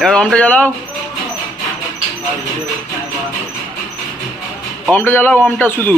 এবার অমটা জ্বালাও। অমটা জ্বালাও অমটা শুধু।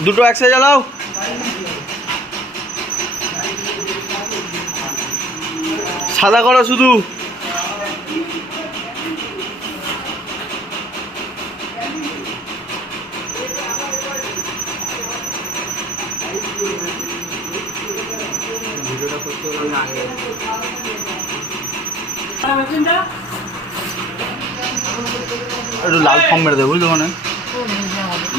দুটো একসাথে জ্বালাও। সাদা করো শুধু। একটু লাল ফর্ম মেরে দেবো বুঝলো